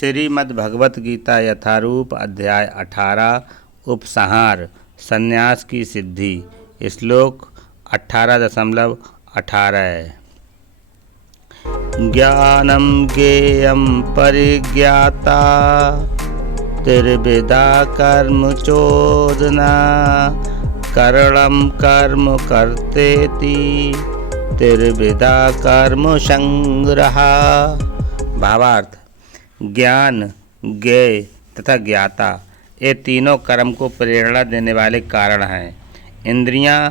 श्रीमद् भगवत गीता यथारूप अध्याय 18 उपसंहार संन्यास की सिद्धि। श्लोक 18.18 ज्ञानम ज्ञेयं परिज्ञाता त्रिविधा कर्म चोदना करणं कर्म कर्तेति त्रिविधा कर्म संग्रहा। भावार्थ, ज्ञान, ज्ञेय तथा ज्ञाता ये तीनों कर्म को प्रेरणा देने वाले कारण हैं। इंद्रियां,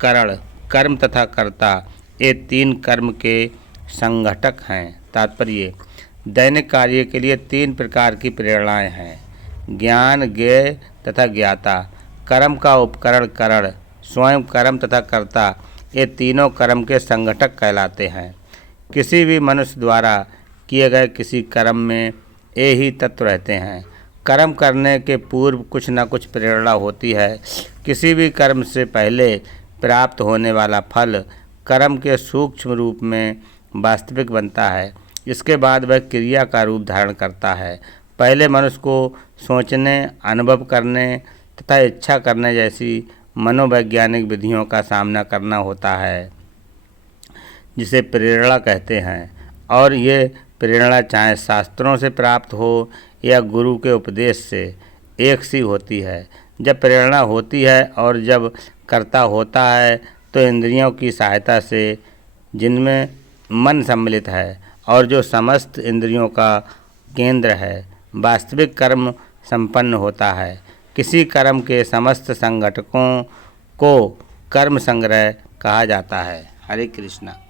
करण, कर्म तथा कर्ता ये तीन कर्म के संघटक हैं। तात्पर्य, दैनिक कार्य के लिए तीन प्रकार की प्रेरणाएं हैं: ज्ञान, ज्ञेय तथा ज्ञाता। कर्म का उपकरण करण, स्वयं कर्म तथा कर्ता ये तीनों कर्म के संघटक कहलाते हैं। किसी भी मनुष्य द्वारा किए गए किसी कर्म में ये ही तत्व रहते हैं। कर्म करने के पूर्व कुछ न कुछ प्रेरणा होती है। किसी भी कर्म से पहले प्राप्त होने वाला फल कर्म के सूक्ष्म रूप में वास्तविक बनता है। इसके बाद वह क्रिया का रूप धारण करता है। पहले मनुष्य को सोचने, अनुभव करने तथा इच्छा करने जैसी मनोवैज्ञानिक विधियों का सामना करना होता है, जिसे प्रेरणा कहते हैं। और ये प्रेरणा चाहे शास्त्रों से प्राप्त हो या गुरु के उपदेश से, एक सी होती है। जब प्रेरणा होती है और जब कर्ता होता है तो इंद्रियों की सहायता से, जिनमें मन सम्मिलित है और जो समस्त इंद्रियों का केंद्र है, वास्तविक कर्म संपन्न होता है। किसी कर्म के समस्त संघटकों को कर्म संग्रह कहा जाता है। हरे कृष्णा।